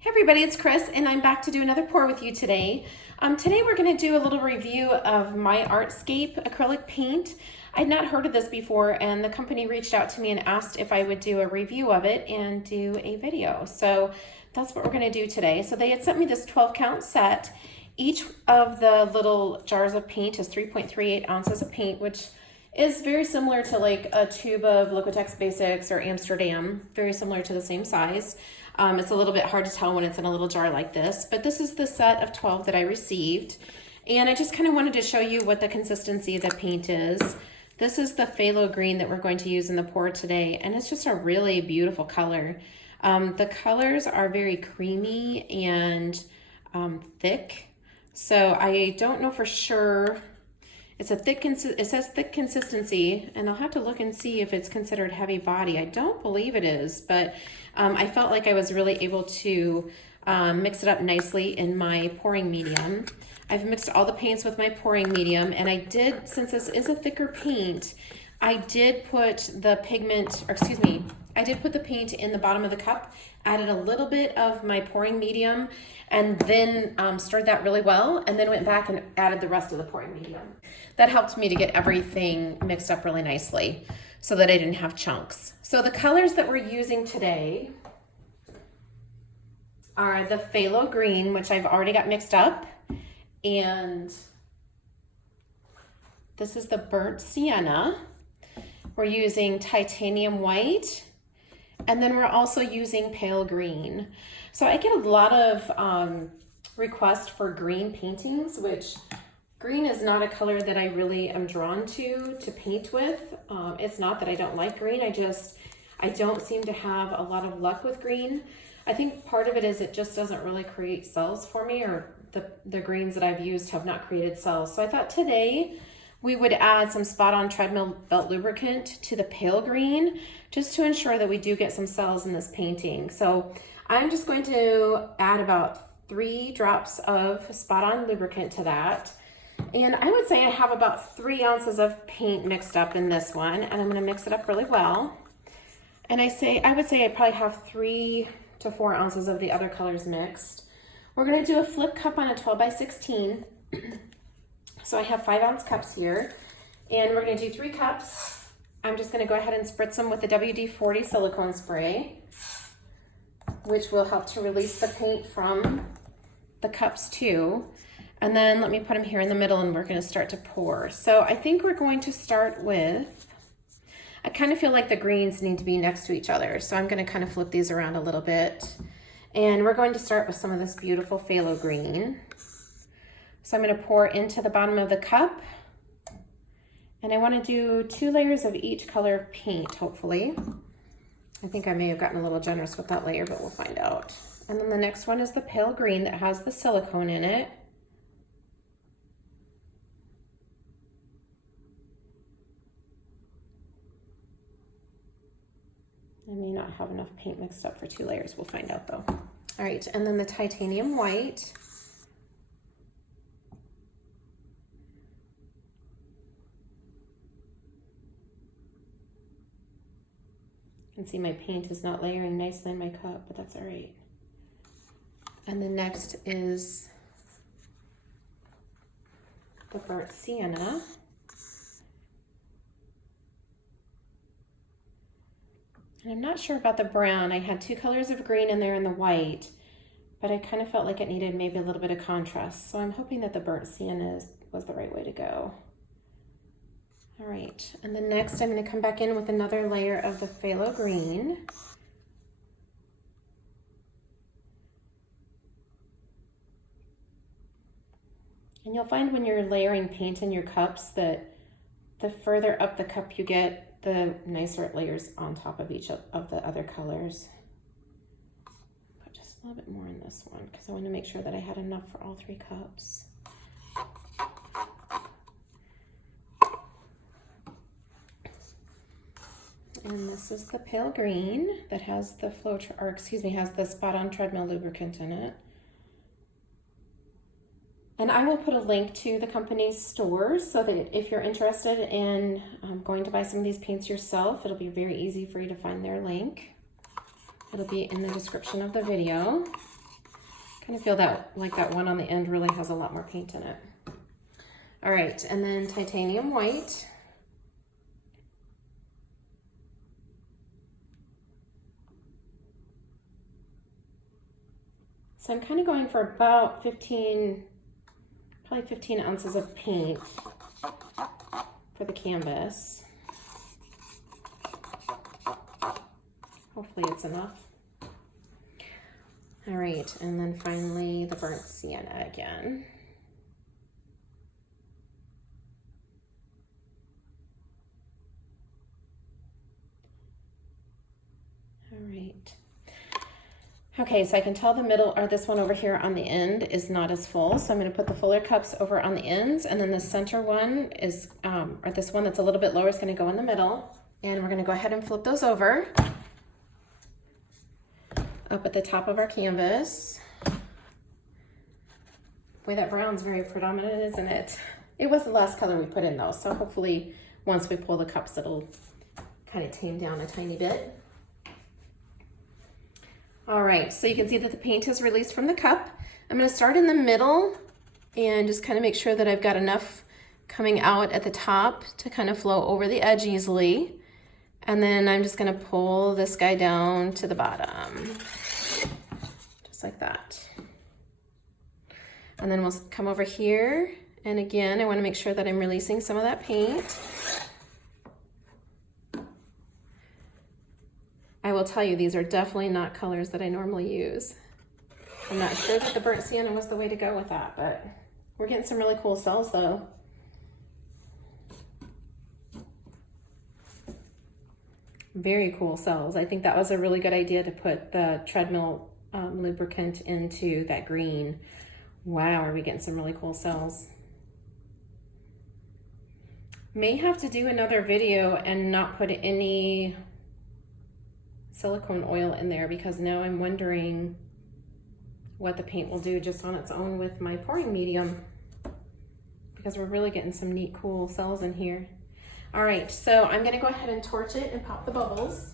Hey everybody, it's Chris and I'm back to do another pour with you today. Today we're going to do a little review of my Artscape acrylic paint. I'd not heard of this before and the company reached out to me and asked if I would do a review of it and do a video. So that's what we're going to do today. So they had sent me this 12 count set. Each of the little jars of paint is 3.38 ounces of paint, which is very similar to like a tube of Liquitex Basics or Amsterdam, very similar to the same size. It's a little bit hard to tell when it's in a little jar like this, but this is the set of 12 that I received. And I just kind of wanted to show you what the consistency of the paint is. This is the phthalo green that we're going to use in the pour today, and it's just a really beautiful color. The colors are very creamy and thick, so I don't know for sure. It's a thick, it says thick consistency, and I'll have to look and see if it's considered heavy body. I don't believe it is, but I felt like I was really able to mix it up nicely in my pouring medium. I've mixed all the paints with my pouring medium, and I did, since this is a thicker paint, I did put the pigment, or excuse me, I did put the paint in the bottom of the cup, added a little bit of my pouring medium, and then stirred that really well, and then went back and added the rest of the pouring medium. That helped me to get everything mixed up really nicely so that I didn't have chunks. So the colors that we're using today are the phthalo green, which I've already got mixed up, and this is the burnt sienna. We're using titanium white, and then we're also using pale green. So I get a lot of requests for green paintings, which green is not a color that I really am drawn to paint with. It's not that I don't like green, I don't seem to have a lot of luck with green. I think part of it is it just doesn't really create cells for me, or the greens that I've used have not created cells. So I thought today we would add some Spot On treadmill belt lubricant to the pale green, just to ensure that we do get some cells in this painting. So I'm just going to add about 3 drops of Spot On lubricant to that. And I would say I have about 3 ounces of paint mixed up in this one, and I'm gonna mix it up really well. And I would say I probably have 3 to 4 ounces of the other colors mixed. We're gonna do a flip cup on a 12 by 16. So I have 5 ounce cups here, and we're gonna do 3 cups. I'm just gonna go ahead and spritz them with the WD-40 silicone spray, which will help to release the paint from the cups too. And then let me put them here in the middle, and we're gonna start to pour. So I think we're going to start with, I kind of feel like the greens need to be next to each other. So I'm gonna kind of flip these around a little bit. And we're going to start with some of this beautiful phthalo green. So I'm gonna pour into the bottom of the cup. And I wanna do 2 layers of each color of paint, hopefully. I think I may have gotten a little generous with that layer, but we'll find out. And then the next one is the pale green that has the silicone in it. I may not have enough paint mixed up for 2 layers. We'll find out though. All right, and then the titanium white. You can see my paint is not layering nicely in my cup, but that's all right. And then next is the burnt sienna. And I'm not sure about the brown. I had 2 colors of green in there and the white, but I kind of felt like it needed maybe a little bit of contrast. So I'm hoping that the burnt sienna was the right way to go. All right, and then next I'm gonna come back in with another layer of the phthalo green. And you'll find when you're layering paint in your cups that the further up the cup you get, the nicer it layers on top of each of the other colors. Put just a little bit more in this one because I want to make sure that I had enough for all 3 cups. And this is the pale green that has the has the Spot On treadmill lubricant in it. And I will put a link to the company's stores so that if you're interested in going to buy some of these paints yourself, it'll be very easy for you to find their link. It'll be in the description of the video. kind of feel that like that one on the end really has a lot more paint in it. All right, and then titanium white. So I'm kind of going for about 15, probably 15 ounces of paint for the canvas. Hopefully it's enough. All right, and then finally the burnt sienna again. All right. Okay, so I can tell the middle, or this one over here on the end is not as full. So I'm gonna put the fuller cups over on the ends, and then the center one is, or this one that's a little bit lower is gonna go in the middle. And we're gonna go ahead and flip those over up at the top of our canvas. Boy, that brown's very predominant, isn't it? It was the last color we put in though, so hopefully once we pull the cups, it'll kind of tame down a tiny bit. All right, so you can see that the paint is released from the cup. I'm gonna start in the middle and just kind of make sure that I've got enough coming out at the top to kind of flow over the edge easily. And then I'm just gonna pull this guy down to the bottom, just like that. And then we'll come over here. And again, I wanna make sure that I'm releasing some of that paint. I will tell you, these are definitely not colors that I normally use. I'm not sure that the burnt sienna was the way to go with that, but we're getting some really cool cells though. Very cool cells. I think that was a really good idea to put the treadmill lubricant into that green. Wow, are we getting some really cool cells. May have to do another video and not put any silicone oil in there, because now I'm wondering what the paint will do just on its own with my pouring medium, because we're really getting some neat, cool cells in here. All right, so I'm gonna go ahead and torch it and pop the bubbles.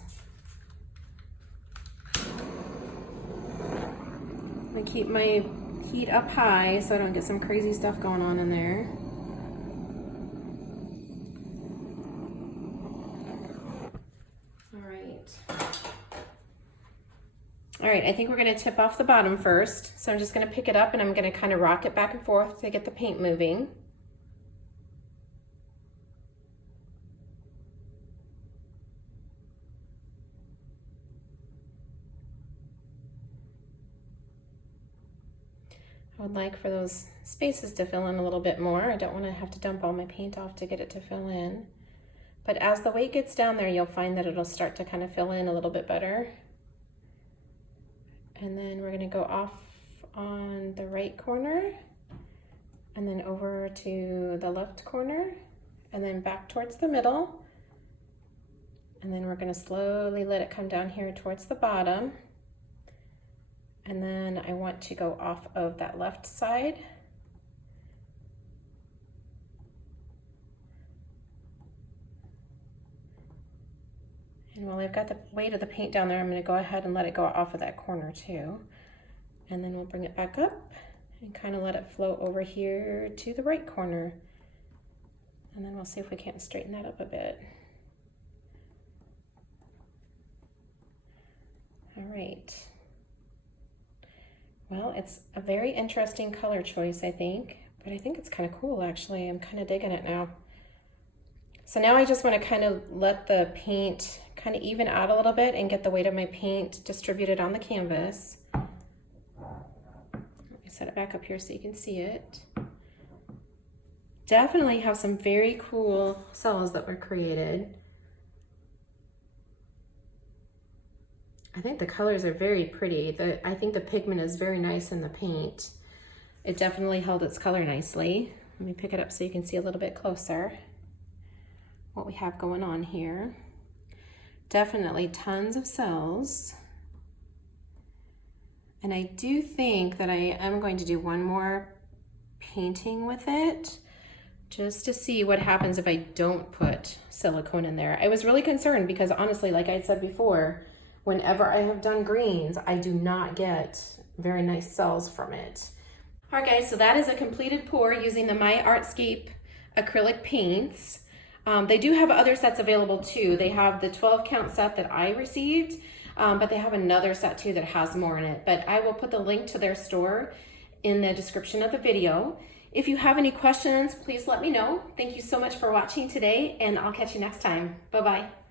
I'm gonna keep my heat up high so I don't get some crazy stuff going on in there. All right, I think we're gonna tip off the bottom first. So I'm just gonna pick it up and I'm gonna kind of rock it back and forth to get the paint moving. I would like for those spaces to fill in a little bit more. I don't wanna have to dump all my paint off to get it to fill in. But as the weight gets down there, you'll find that it'll start to kind of fill in a little bit better. And then we're gonna go off on the right corner and then over to the left corner and then back towards the middle. And then we're gonna slowly let it come down here towards the bottom. And then I want to go off of that left side. And while I've got the weight of the paint down there, I'm gonna go ahead and let it go off of that corner too. And then we'll bring it back up and kind of let it flow over here to the right corner. And then we'll see if we can't straighten that up a bit. All right. Well, it's a very interesting color choice, I think, but I think it's kind of cool actually. I'm kind of digging it now. So now I just want to kind of let the paint kind of even out a little bit and get the weight of my paint distributed on the canvas. Let me set it back up here so you can see it. Definitely have some very cool cells that were created. I think the colors are very pretty. I think the pigment is very nice in the paint. It definitely held its color nicely. Let me pick it up so you can see a little bit closer what we have going on here. Definitely tons of cells. And I do think that I am going to do one more painting with it just to see what happens if I don't put silicone in there. I was really concerned because honestly, like I said before, whenever I have done greens, I do not get very nice cells from it. All right guys, so that is a completed pour using the My Artscape acrylic paints. They do have other sets available too. They have the 12 count set that I received, but they have another set too that has more in it. But I will put the link to their store in the description of the video. If you have any questions, please let me know. Thank you so much for watching today, and I'll catch you next time. Bye-bye.